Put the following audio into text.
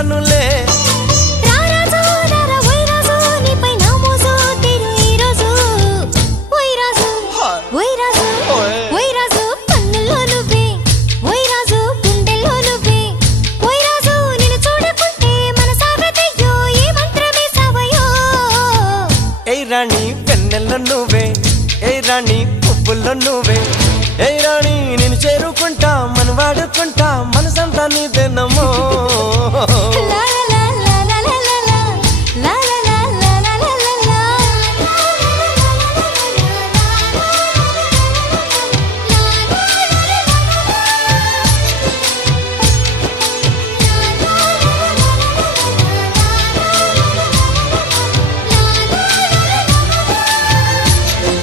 చేసుకుంటానులే రాణి పెన్నెల్లో నువ్వే ఏ రాణి పువ్వుల్లో నువ్వే ఏ రాణి నేను చేరుకుంటా మనం వాడుకుంటా మనసంతా నీదేనమ్మో